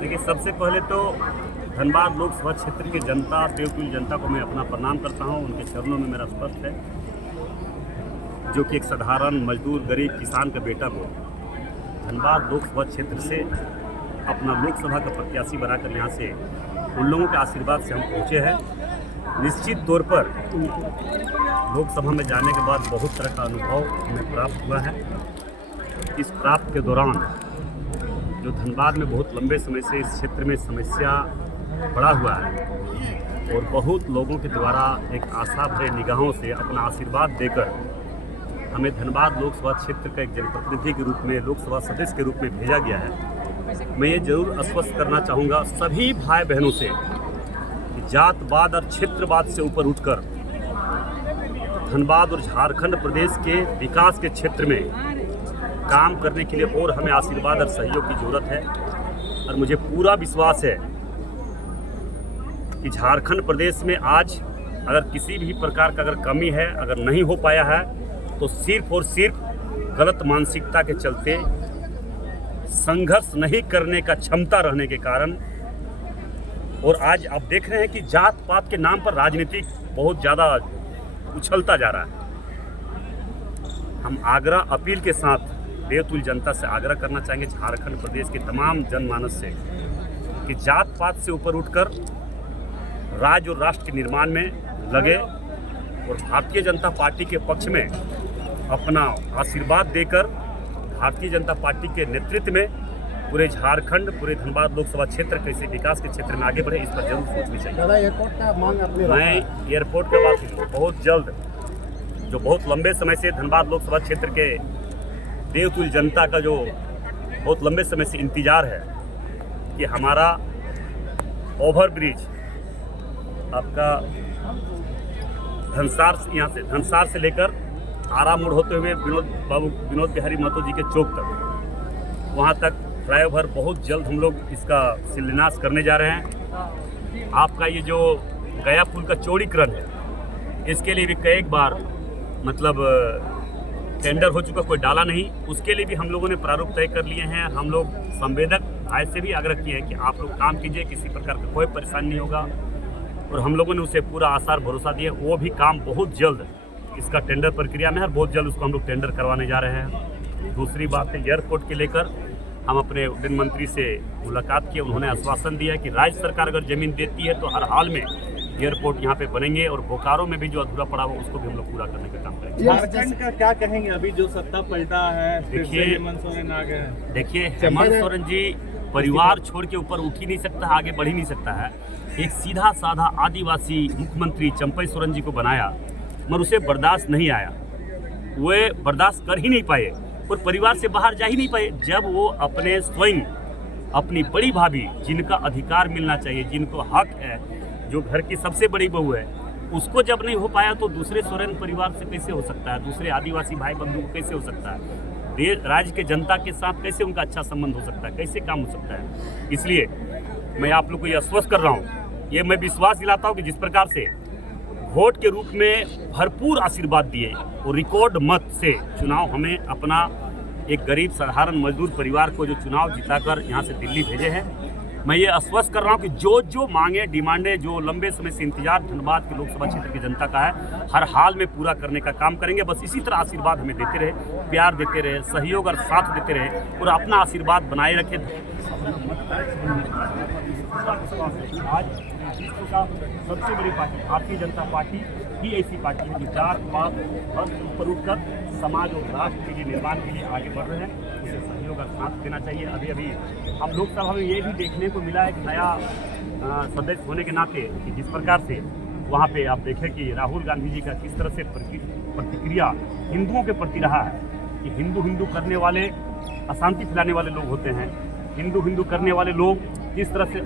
देखिए, सबसे पहले तो धनबाद लोकसभा क्षेत्र की जनता, देवतुल्य जनता को मैं अपना प्रणाम करता हूं। उनके चरणों में मेरा स्पष्ट है, जो कि एक साधारण मजदूर, गरीब किसान का बेटा को धनबाद लोकसभा क्षेत्र से अपना लोकसभा का प्रत्याशी बनाकर यहाँ से उन लोगों के आशीर्वाद से हम पहुँचे हैं। निश्चित तौर पर लोकसभा में जाने के बाद बहुत तरह का अनुभव हमें प्राप्त हुआ है। इस प्राप्त के दौरान जो धनबाद में बहुत लंबे समय से इस क्षेत्र में समस्या बढ़ा हुआ है और बहुत लोगों के द्वारा एक आशा भरे निगाहों से अपना आशीर्वाद देकर हमें धनबाद लोकसभा क्षेत्र का एक जनप्रतिनिधि के रूप में, लोकसभा सदस्य के रूप में भेजा गया है। मैं ये जरूर आश्वस्त करना चाहूँगा सभी भाई बहनों से कि जातवाद और क्षेत्रवाद से ऊपर उठकर धनबाद और झारखंड प्रदेश के विकास के क्षेत्र में काम करने के लिए और हमें आशीर्वाद और सहयोग की जरूरत है। और मुझे पूरा विश्वास है कि झारखंड प्रदेश में आज अगर किसी भी प्रकार का अगर कमी है, अगर नहीं हो पाया है, तो सिर्फ और सिर्फ गलत मानसिकता के चलते, संघर्ष नहीं करने का क्षमता रहने के कारण। और आज आप देख रहे हैं कि जात पात के नाम पर राजनीति बहुत ज़्यादा उछलता जा रहा है। हम आग्रह, अपील के साथ देवतुल्य जनता से आग्रह करना चाहेंगे, झारखंड प्रदेश के तमाम जनमानस से, कि जात पात से ऊपर उठकर राज्य और राष्ट्र के निर्माण में लगे और भारतीय जनता पार्टी के पक्ष में अपना आशीर्वाद देकर भारतीय जनता पार्टी के नेतृत्व में पूरे झारखंड, पूरे धनबाद लोकसभा क्षेत्र कैसे विकास के क्षेत्र में आगे बढ़े, इस पर जरूर सोचनी चाहिए। एयरपोर्ट का मांग अपने मैं एयरपोर्ट के बाद बहुत जल्द, जो बहुत लंबे समय से धनबाद लोकसभा क्षेत्र के देवतुल्य जनता का जो बहुत लंबे समय से इंतजार है कि हमारा ओवरब्रिज आपका धनसार से लेकर आरा मोड़ होते हुए विनोद बिहारी महतो जी के चौक तक, वहाँ तक फ्लाईओवर बहुत जल्द हम लोग इसका शिलान्यास करने जा रहे हैं। आपका ये जो गया पुल का चौड़ीकरण है, इसके लिए भी कई बार टेंडर हो चुका, कोई डाला नहीं। उसके लिए भी हम लोगों ने प्रारूप तय कर लिए हैं। हम लोग संवेदक भाई से भी आग्रह किए हैं कि आप लोग काम कीजिए, किसी प्रकार का कोई परेशानी नहीं होगा। और हम लोगों ने उसे पूरा आसार भरोसा दिया। वो भी काम बहुत जल्द इसका टेंडर प्रक्रिया में है, बहुत जल्द उसको हम लोग टेंडर करवाने जा रहे हैं। दूसरी बात है, एयरपोर्ट के लेकर हम अपने उड्डयन मंत्री से मुलाकात किए। उन्होंने आश्वासन दिया कि राज्य सरकार अगर ज़मीन देती है तो हर हाल में एयरपोर्ट यहाँ पे बनेंगे और बोकारो में भी जो अधूरा पड़ा हुआ उसको भी हम लोग पूरा करने का काम करेंगे। झारखंड का क्या कहेंगे, अभी जो सत्ता पलटा है, देखिए हेमंत सोरेन आ गए। देखिए, हेमंत सोरेन जी परिवार छोड़ के ऊपर उठ ही नहीं सकता, आगे बढ़ ही नहीं सकता है। एक सीधा साधा आदिवासी मुख्यमंत्री चंपई सोरेन जी को बनाया, मगर उसे बर्दाश्त नहीं आया। वे बर्दाश्त कर ही नहीं पाए और परिवार से बाहर जा ही नहीं पाए। जब वो अपने स्वयं अपनी बड़ी भाभी, जिनका अधिकार मिलना चाहिए, जिनको हक है, जो घर की सबसे बड़ी बहू है, उसको जब नहीं हो पाया तो दूसरे सोरेन परिवार से कैसे हो सकता है? दूसरे आदिवासी भाई बंधु को कैसे हो सकता है? राज्य के जनता के साथ कैसे उनका अच्छा संबंध हो सकता है? कैसे काम हो सकता है? इसलिए मैं आप लोग को ये आश्वस्त कर रहा हूँ, ये मैं विश्वास दिलाता हूँ कि जिस प्रकार से वोट के रूप में भरपूर आशीर्वाद दिए और रिकॉर्ड मत से चुनाव हमें अपना एक गरीब साधारण मजदूर परिवार को जो चुनाव जिताकर यहाँ से दिल्ली भेजे हैं, मैं ये आश्वस्त कर रहा हूँ कि जो मांगे, डिमांडें, जो लंबे समय से इंतजार धनबाद के लोकसभा क्षेत्र की जनता का है, हर हाल में पूरा करने का काम करेंगे। बस इसी तरह आशीर्वाद हमें देते रहे, प्यार देते रहे, सहयोग और साथ देते रहे और अपना आशीर्वाद बनाए रखें। आज विश्व का सबसे बड़ी पार्टी भारतीय जनता पार्टी ही ऐसी पार्टी है जो जात पात और ऊपर उठकर समाज और राष्ट्र के लिए निर्माण के लिए आगे बढ़ रहे हैं। उसे सहयोग और साथ देना चाहिए। अभी हम लोकसभा में ये भी देखने को मिला है कि नया सदस्य होने के नाते कि जिस प्रकार से वहाँ पे आप देखें कि राहुल गांधी जी का किस तरह से प्रतिक्रिया हिंदुओं के प्रति रहा है कि हिंदू करने वाले अशांति फैलाने वाले लोग होते हैं। हिंदू करने वाले लोग किस तरह से